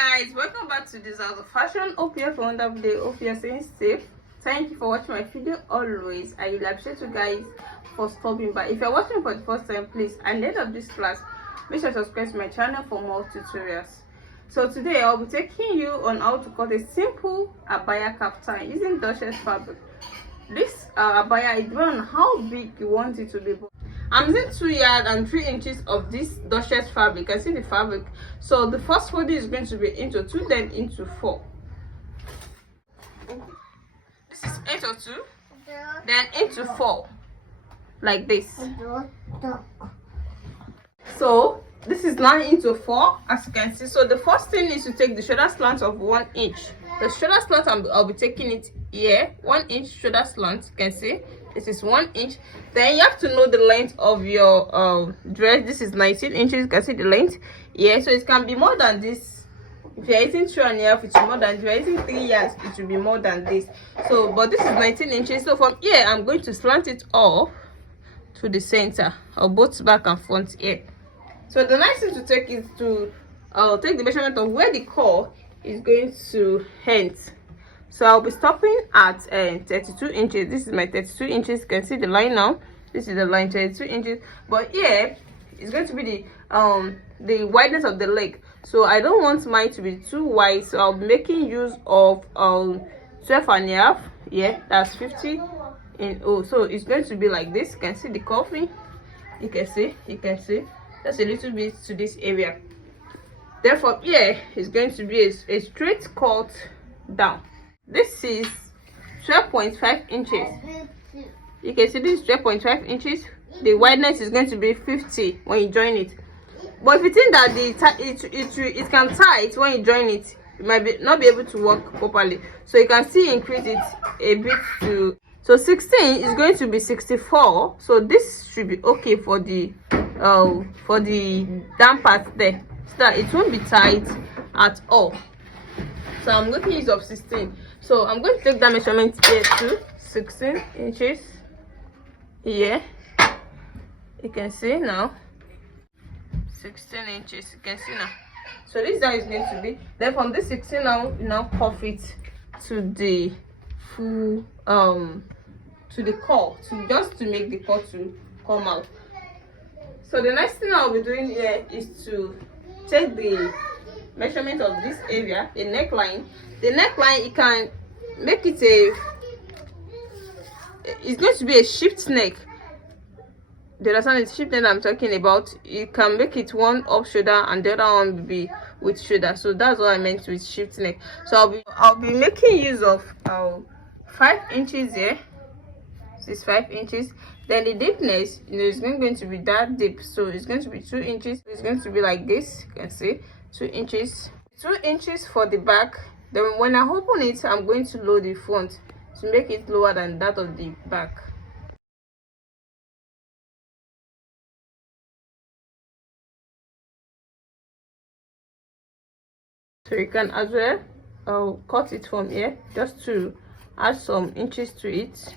Guys, welcome back to this house of fashion. Hope you have a wonderful day. Hope you are staying safe. Thank you for watching my video. Always I will appreciate you guys for stopping by. If you're watching for the first time, please, at the end of this class, make sure to subscribe to my channel for more tutorials. So today I'll be taking you on how to cut a simple abaya kaftan using duchess fabric. This abaya, it depends on how big you want it to be. I'm using 2 yards and 3 inches of this duchess fabric. You can see the fabric. So the first folding is going to be into 2, then into 4. This is into 2, then into 4, like this. So this is now into 4, as you can see. So the first thing is to take the shoulder slant of 1 inch. The shoulder slant, I'll be taking it here, 1 inch shoulder slant. You can see this is 1 inch. Then you have to know the length of your dress. This is 19 inches. You can see the length. Yeah, so it can be more than this. If you're eating 2.5, it's more than. If you're eating 3 yards, it will be more than this. So, but this is 19 inches. So from here, I'm going to slant it off to the center, or both back and front here. So the next thing to take is to take the measurement of where the core is going to end. So I'll be stopping at 32 inches. This is my 32 inches. You can see the line now. This is the line, 32 inches. But here it's going to be the wideness of the leg. So I don't want mine to be too wide. So I'll be making use of 12.5. Yeah, that's 50 in O. So it's going to be like this. You can see the cuffing. You can see. That's a little bit to this area. Then from here it's going to be a straight cut down. This is 12.5 inches. You can see this is 12.5 inches. The wideness is going to be 50 when you join it. But if you think that it can tight when you join it, you might not be able to work properly. So you can still increase it a bit to. So 16 is going to be 64. So this should be okay for the down part there, so that it won't be tight at all. So I'm going to use of 16. So I'm going to take that measurement here to 16 inches. Here, you can see now 16 inches. You can see now. So this down is going to be. Then from this 16 now cuff it to the full to the core, just to make the core to come out. So the next thing I'll be doing here is to take the measurement of this area, the neckline. The neckline, you can make it it's going to be a shift neck. The other one is shift neck I'm talking about. You can make it one up shoulder and the other one will be with shoulder. So that's what I meant with shift neck. So I'll be making use of 5 inches here. This is 5 inches. Then the deepness, is going to be that deep. So it's going to be 2 inches. It's going to be like this. You can see 2 inches. 2 inches for the back. Then when I open it, I'm going to lower the front to make it lower than that of the back. So you can as well cut it from here, just to add some inches to it.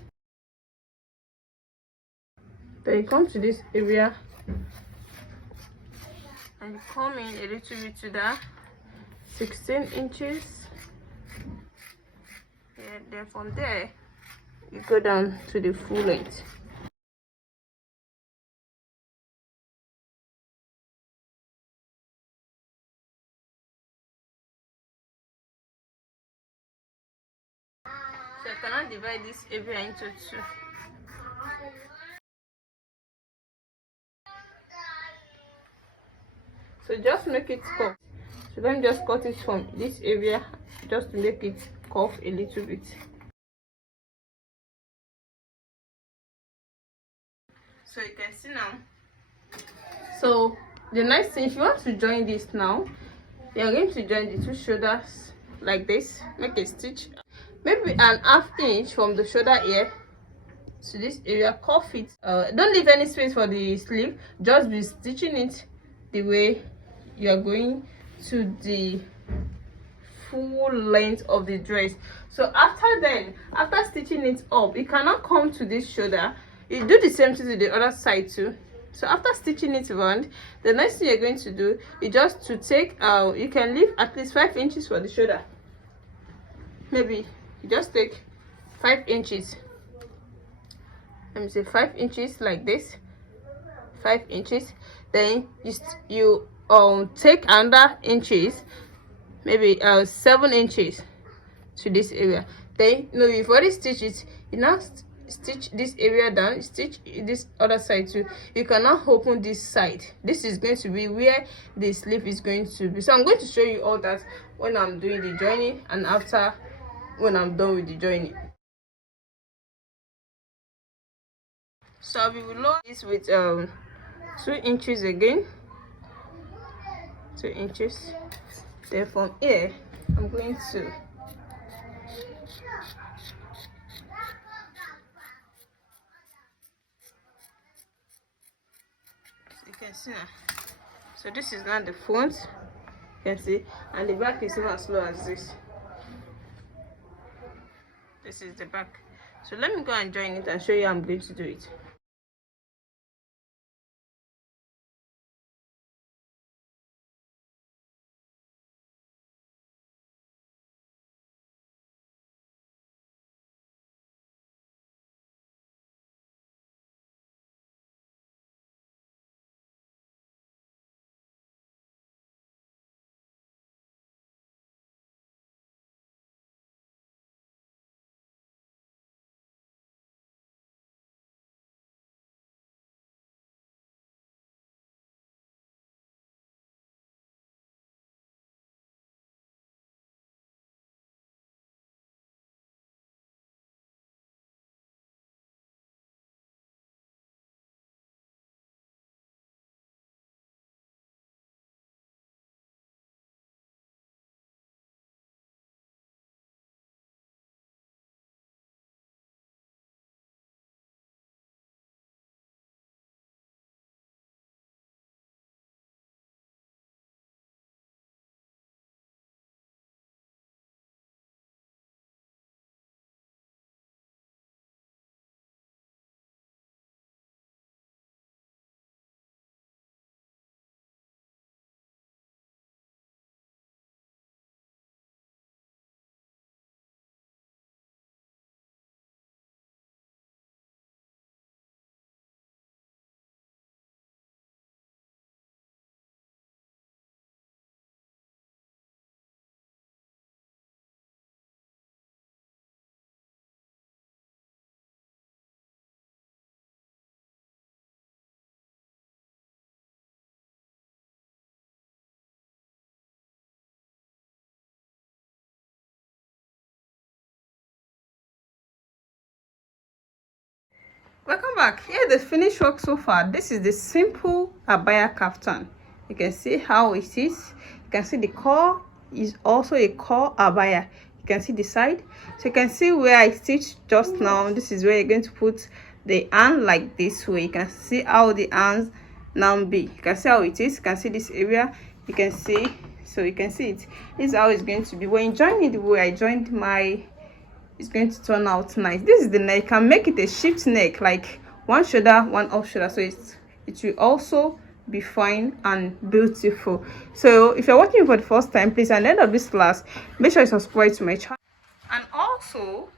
Then you come to this area and you come in a little bit to that 16 inches. Yeah, then from there you go down to the full length. So I cannot divide this area into 2. So just make it curve. So let me just cut it from this area just to make it curve a little bit. So you can see now. So the next thing, if you want to join this now, you're going to join the 2 shoulders like this. Make a stitch, maybe an ½ inch from the shoulder here to this area. Cuff it. Don't leave any space for the sleeve. Just be stitching it the way you are going to the full length of the dress. So after stitching it up, you cannot come to this shoulder. You do the same thing to the other side too. So after stitching it round, the next thing you're going to do is just to take you can leave at least 5 inches for the shoulder. Maybe you just take 5 inches. Let me say 5 inches like this, 5 inches. Then you take another inches, maybe 7 inches to this area. Then you've already stitched it. You now stitch this area down, stitch this other side too. You cannot open this side. This is going to be where the sleeve is going to be. So I'm going to show you all that when I'm doing the joining and after when I'm done with the joining. So we will lower this with 2 inches again, 2 inches. Then from here I'm going to you can see now. So this is now the front, you can see, and the back is not as low as this. This is the back. So let me go and join it and show you how I'm going to do it. Welcome back. Here the finished work so far. This is the simple abaya kaftan. You can see how it is. You can see the core is also a core abaya. You can see the side, so you can see where I stitched just now. This is where you're going to put the hand, like this way. You can see how the hands now be. You can see how it is. You can see this area. You can see, so you can see it. This is how it's going to be. When you join it the way I joined my, it's going to turn out nice. This is the neck. You can make it a shift neck, like one shoulder, one off shoulder, so it will also be fine and beautiful. So if you're watching for the first time, please, at the end of this class, make sure you subscribe to my channel and also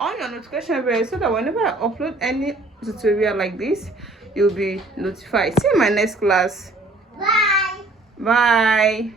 on your notification bell, so that whenever I upload any tutorial like this, you'll be notified. See you in my next class. Bye.